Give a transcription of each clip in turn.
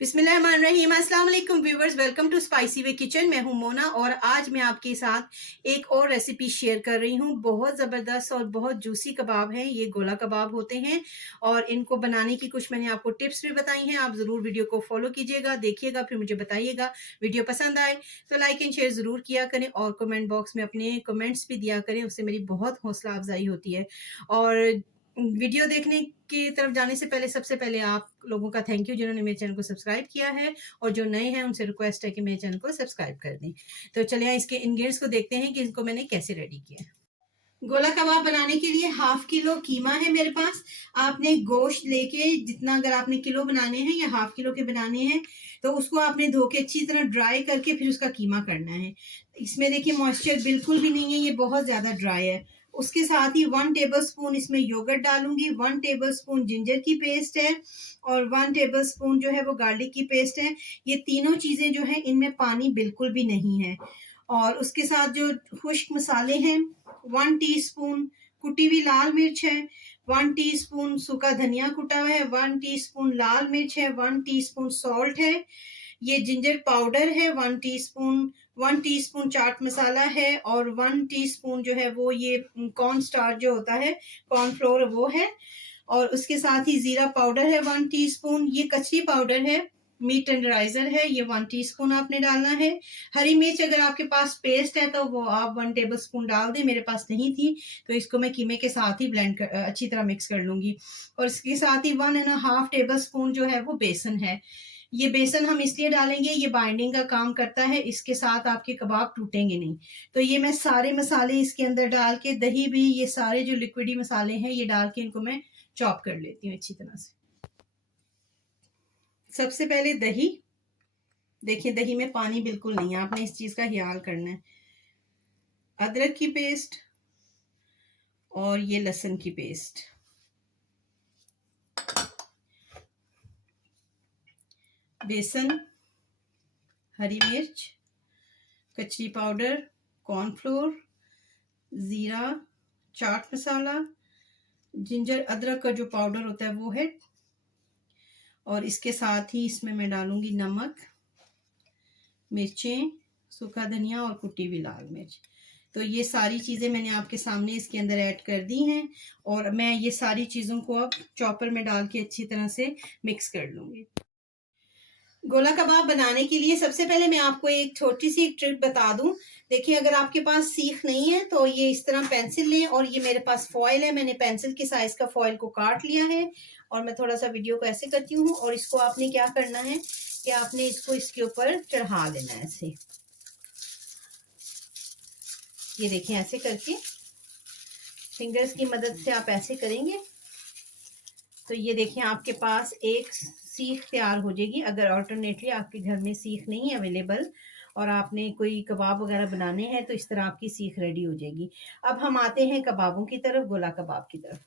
बिस्मिल्लाहिर्रहमानिर्रहीम। अस्सलाम वालेकुम viewers, welcome to Spicy Way Kitchen. मैं हूं मोना और आज मैं आपके साथ एक और रेसिपी शेयर कर रही हूं। बहुत ज़बरदस्त और बहुत जूसी कबाब हैं। ये गोला कबाब होते हैं और इनको बनाने की कुछ मैंने आपको टिप्स भी बताई हैं। आप ज़रूर वीडियो को फॉलो कीजिएगा, देखिएगा, फिर मुझे बताइएगा। वीडियो पसंद आए तो लाइक एंड शेयर ज़रूर किया करें और कमेंट बॉक्स में अपने कमेंट्स भी दिया करें, उससे मेरी बहुत हौसला अफजाई होती है। और वीडियो देखने की तरफ जाने से पहले सबसे पहले आप लोगों का थैंक यू जिन्होंने मेरे चैनल को सब्सक्राइब किया है, और जो नए हैं उनसे रिक्वेस्ट है कि मेरे चैनल को सब्सक्राइब कर दें। तो चलिए इसके इंग्रेडिएंट्स को देखते हैं कि इनको मैंने कैसे रेडी किया है। गोला कबाब बनाने के लिए 1/2 किलो कीमा है मेरे पास। आपने गोश्त लेके जितना, अगर आपने किलो बनाने हैं या 1/2 किलो के बनाने हैं तो उसको आपने धो के अच्छी तरह ड्राई करके फिर उसका कीमा करना है। इसमें देखिए मॉइस्चर बिल्कुल भी नहीं है, ये बहुत ज़्यादा ड्राई है। उसके साथ ही 1 टेबलस्पून इसमें योगर्ट डालूंगी, 1 टेबलस्पून जिंजर की पेस्ट है और 1 टेबलस्पून जो है वो गार्लिक की पेस्ट है। ये तीनों चीज़ें जो है इनमें पानी बिल्कुल भी नहीं है। और उसके साथ जो खुश्क मसाले हैं, 1 टीस्पून कुटी हुई लाल मिर्च है, 1 टीस्पून सूखा धनिया कुटा हुआ है, 1 टीस्पून लाल मिर्च है, 1 टीस्पून सॉल्ट है, ये जिंजर पाउडर है 1 टीस्पून, 1 टीस्पून चाट मसाला है और 1 टीस्पून जो है वो ये कॉर्न स्टार्च जो होता है, कॉर्न फ्लोर वो है। और उसके साथ ही जीरा पाउडर है 1 टीस्पून, ये कचरी पाउडर है, मीट टेंडराइजर है, ये 1 टीस्पून आपने डालना है। हरी मिर्च अगर आपके पास पेस्ट है तो वो आप 1 टेबलस्पून डाल दें, मेरे पास नहीं थी तो इसको मैं कीमे के साथ ही ब्लेंड कर अच्छी तरह मिक्स कर लूंगी। और इसके साथ ही 1.5 टेबलस्पून जो है वो बेसन है। ये बेसन हम इसलिए डालेंगे, ये बाइंडिंग का काम करता है, इसके साथ आपके कबाब टूटेंगे नहीं। तो ये मैं सारे मसाले इसके अंदर डाल के, दही भी, ये सारे जो लिक्विडी मसाले हैं ये डाल के इनको मैं चॉप कर लेती हूँ अच्छी तरह से। सबसे पहले दही, देखिए दही में पानी बिल्कुल नहीं है, आपने इस चीज का ख्याल करना है। अदरक की पेस्ट और ये लहसुन की पेस्ट, बेसन, हरी मिर्च, कचरी पाउडर, कॉर्नफ्लोर, जीरा, चाट मसाला, जिंजर अदरक का जो पाउडर होता है वो है। और इसके साथ ही इसमें मैं डालूंगी नमक, मिर्चें, सूखा धनिया और कुटी हुई लाल मिर्च। तो ये सारी चीज़ें मैंने आपके सामने इसके अंदर ऐड कर दी हैं और मैं ये सारी चीज़ों को अब चॉपर में डाल के अच्छी तरह से मिक्स कर लूँगी। गोला कबाब बनाने के लिए सबसे पहले मैं आपको एक छोटी सी एक ट्रिक बता दूं। देखिए अगर आपके पास सीख नहीं है तो ये इस तरह पेंसिल लें, और ये मेरे पास फॉयल है, मैंने पेंसिल के साइज का फॉयल को काट लिया है और मैं थोड़ा सा वीडियो को ऐसे करती हूँ। और इसको आपने क्या करना है कि आपने इसको इसके ऊपर चढ़ा लेना है ऐसे। ये देखिए ऐसे करके फिंगर्स की मदद से आप ऐसे करेंगे तो ये देखिए आपके पास एक सीख तैयार हो जाएगी। अगर ऑल्टरनेटली आपके घर में सीख नहीं है अवेलेबल और आपने कोई कबाब वगैरह बनाने हैं तो इस तरह आपकी सीख रेडी हो जाएगी। अब हम आते हैं कबाबों की तरफ, गोला कबाब की तरफ।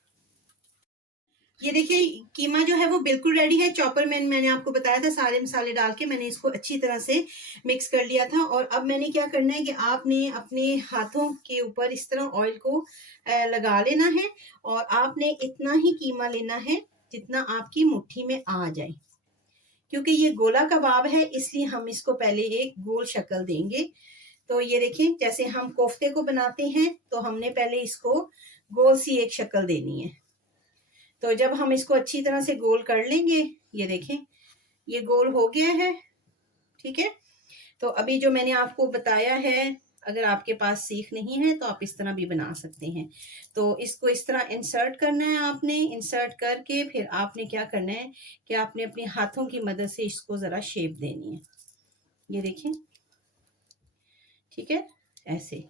ये देखिए कीमा जो है वो बिल्कुल रेडी है। चॉपर में मैंने आपको बताया था सारे मसाले डाल के मैंने इसको अच्छी तरह से मिक्स कर लिया था। और अब मैंने क्या करना है कि आपने अपने हाथों के ऊपर इस तरह ऑयल को लगा लेना है और आपने इतना ही कीमा लेना है जितना आपकी मुट्ठी में आ जाए। क्योंकि ये गोला कबाब है इसलिए हम इसको पहले एक गोल शक्ल देंगे। तो ये देखें जैसे हम कोफ्ते को बनाते हैं तो हमने पहले इसको गोल सी एक शक्ल देनी है। तो जब हम इसको अच्छी तरह से गोल कर लेंगे, ये देखें ये गोल हो गया है, ठीक है। तो अभी जो मैंने आपको बताया है, अगर आपके पास सीख नहीं है तो आप इस तरह भी बना सकते हैं। तो इसको इस तरह इंसर्ट करना है आपने। इंसर्ट करके फिर आपने क्या करना है कि आपने अपने हाथों की मदद से इसको ज़रा शेप देनी है। ये देखें, ठीक है, ऐसे।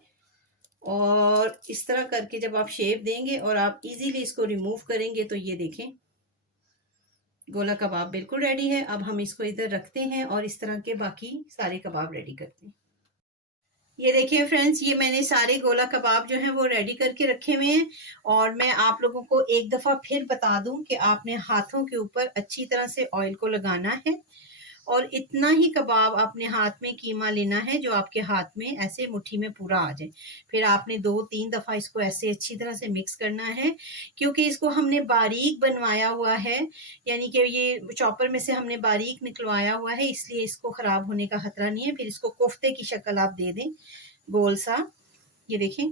और इस तरह करके जब आप शेप देंगे और आप इजीली इसको रिमूव करेंगे तो ये देखें गोला कबाब बिल्कुल रेडी है। अब हम इसको इधर रखते हैं और इस तरह के बाकी सारे कबाब रेडी करते हैं। ये देखिए फ्रेंड्स, ये मैंने सारे गोला कबाब जो हैं वो रेडी करके रखे हुए हैं। और मैं आप लोगों को एक दफ़ा फिर बता दूं कि आपने हाथों के ऊपर अच्छी तरह से ऑयल को लगाना है और इतना ही कबाब अपने हाथ में कीमा लेना है जो आपके हाथ में ऐसे मुट्ठी में पूरा आ जाए। फिर आपने 2-3 दफ़ा इसको ऐसे अच्छी तरह से मिक्स करना है, क्योंकि इसको हमने बारीक बनवाया हुआ है, यानी कि ये चॉपर में से हमने बारीक निकलवाया हुआ है, इसलिए इसको ख़राब होने का खतरा नहीं है। फिर इसको कोफ्ते की शक्ल आप दे दें, गोल सा, ये देखें।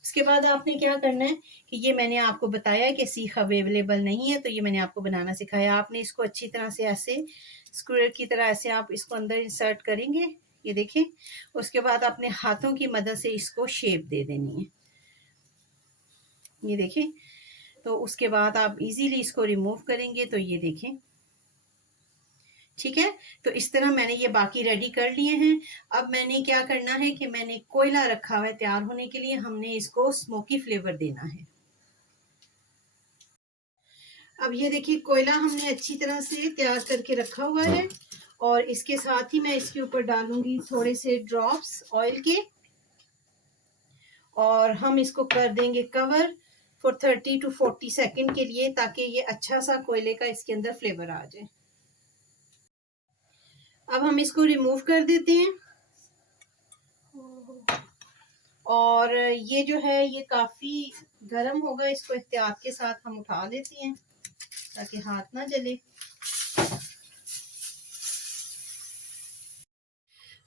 उसके बाद आपने क्या करना है कि ये मैंने आपको बताया कि सीख अवेलेबल नहीं है, तो ये मैंने आपको बनाना सिखाया। आपने इसको अच्छी तरह से ऐसे स्क्वायर की तरह ऐसे आप इसको अंदर इंसर्ट करेंगे, ये देखें। उसके बाद अपने हाथों की मदद से इसको शेप दे देनी है, ये देखें। तो उसके बाद आप इजीली इसको रिमूव करेंगे, तो ये देखें, ठीक है। तो इस तरह मैंने ये बाकी रेडी कर लिए हैं। अब मैंने क्या करना है कि मैंने कोयला रखा हुआ है तैयार होने के लिए, हमने इसको स्मोकी फ्लेवर देना है। अब ये देखिए कोयला हमने अच्छी तरह से तैयार करके रखा हुआ है, और इसके साथ ही मैं इसके ऊपर डालूंगी थोड़े से ड्रॉप्स ऑयल के, और हम इसको कर देंगे कवर फॉर 30 to 40 सेकेंड के लिए, ताकि ये अच्छा सा कोयले का इसके अंदर फ्लेवर आ जाए। अब हम इसको रिमूव कर देते हैं, और ये जो है ये काफी गर्म होगा, इसको एहतियात के साथ हम उठा लेते हैं ताकि हाथ ना जले।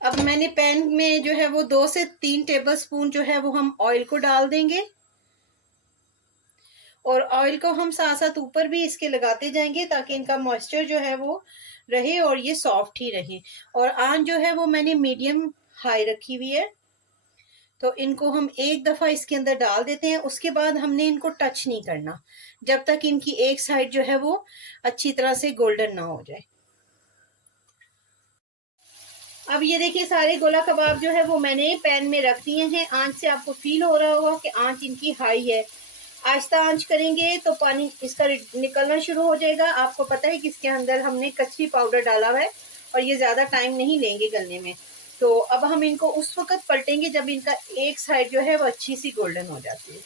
अब मैंने पैन में जो है वो 2 से 3 टेबल स्पून जो है वो हम ऑयल को डाल देंगे, और ऑयल को हम साथ साथ ऊपर भी इसके लगाते जाएंगे ताकि इनका मॉइस्चर जो है वो रहे और ये सॉफ्ट ही रहे। और आंच जो है वो मैंने मीडियम हाई रखी हुई है। तो इनको हम एक दफ़ा इसके अंदर डाल देते हैं, उसके बाद हमने इनको टच नहीं करना जब तक इनकी एक साइड जो है वो अच्छी तरह से गोल्डन ना हो जाए। अब ये देखिए सारे गोला कबाब जो है वो मैंने पैन में रख दिए हैं। आंच से आपको फील हो रहा होगा कि आंच इनकी हाई है। आहिस्ता आंच करेंगे तो पानी इसका निकलना शुरू हो जाएगा। आपको पता है कि इसके अंदर हमने कच्ची पाउडर डाला हुआ है, और ये ज़्यादा टाइम नहीं लेंगे गलने में। तो अब हम इनको उस वक्त पलटेंगे जब इनका एक साइड जो है वो अच्छी सी गोल्डन हो जाती है।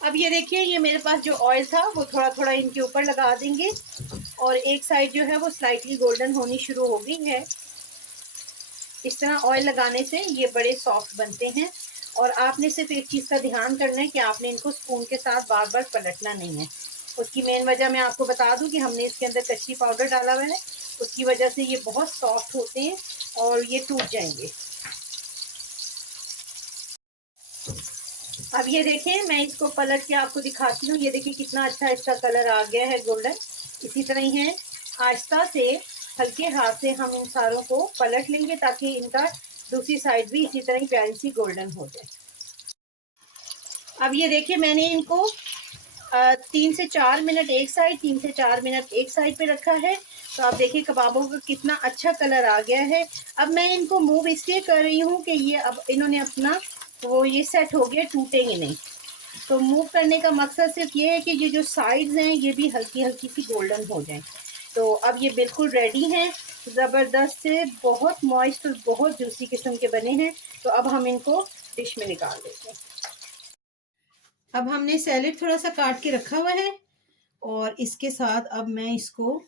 अब ये देखिए ये मेरे पास जो ऑयल था वो थोड़ा थोड़ा इनके ऊपर लगा देंगे, और एक साइड जो है वो स्लाइटली गोल्डन होनी शुरू हो गई है। इस तरह ऑयल लगाने से ये बड़े सॉफ्ट बनते हैं। और आपने सिर्फ एक चीज़ का ध्यान करना है कि आपने इनको स्पून के साथ बार बार पलटना नहीं है। उसकी मेन वजह मैं आपको बता दूं कि हमने इसके अंदर कच्ची पाउडर डाला हुआ है, उसकी वजह से ये बहुत सॉफ्ट होते हैं और ये टूट जाएंगे। अब ये देखें मैं इसको पलट के आपको दिखाती हूँ। ये देखिए कितना अच्छा इसका कलर आ गया है गोल्डन। इसी तरह ही है, आहिस्ता से हल्के हाथ से हम इन सारों को पलट लेंगे ताकि इनका दूसरी साइड भी इसी तरह ही प्यारी सी गोल्डन हो जाए। अब ये देखिए मैंने इनको 3 से 4 मिनट एक साइड, 3 से 4 मिनट एक साइड पे रखा है। तो आप देखिए कबाबों का कितना अच्छा कलर आ गया है। अब मैं इनको मूव इसलिए कर रही हूँ कि ये अब इन्होंने अपना वो ये सेट हो गया, टूटेंगे नहीं। तो मूव करने का मकसद सिर्फ ये है कि ये जो साइड्स हैं ये भी हल्की हल्की सी गोल्डन हो जाएं। तो अब ये बिल्कुल रेडी हैं, ज़बरदस्त से बहुत मॉइस्ट और बहुत जूसी किस्म के बने हैं। तो अब हम इनको डिश में निकाल देते हैं। अब हमने सैलेड थोड़ा सा काट के रखा हुआ है, और इसके साथ अब मैं इसको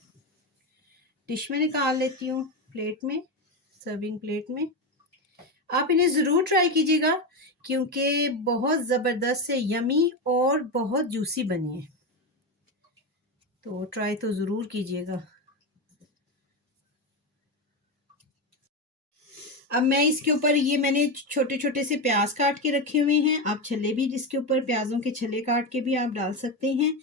डिश में निकाल लेती हूँ, प्लेट में, सर्विंग प्लेट में। आप इन्हें ज़रूर ट्राई कीजिएगा क्योंकि बहुत ज़बरदस्त से यमी और बहुत जूसी बनी है। तो ट्राई तो ज़रूर कीजिएगा। अब मैं इसके ऊपर ये मैंने छोटे छोटे से प्याज काट के रखे हुए हैं। आप छल्ले भी जिसके ऊपर प्याज़ों के छल्ले काट के भी आप डाल सकते हैं।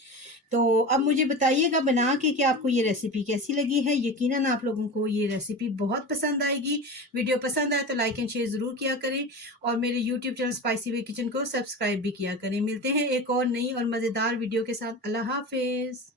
तो अब मुझे बताइएगा बना के कि आपको ये रेसिपी कैसी लगी है। यकीनन आप लोगों को ये रेसिपी बहुत पसंद आएगी। वीडियो पसंद आए तो लाइक एंड शेयर ज़रूर किया करें, और मेरे YouTube channel spicy Way kitchen को सब्सक्राइब भी किया करें। मिलते हैं एक और नई और मज़ेदार वीडियो के साथ। अल्लाह हाफिज़।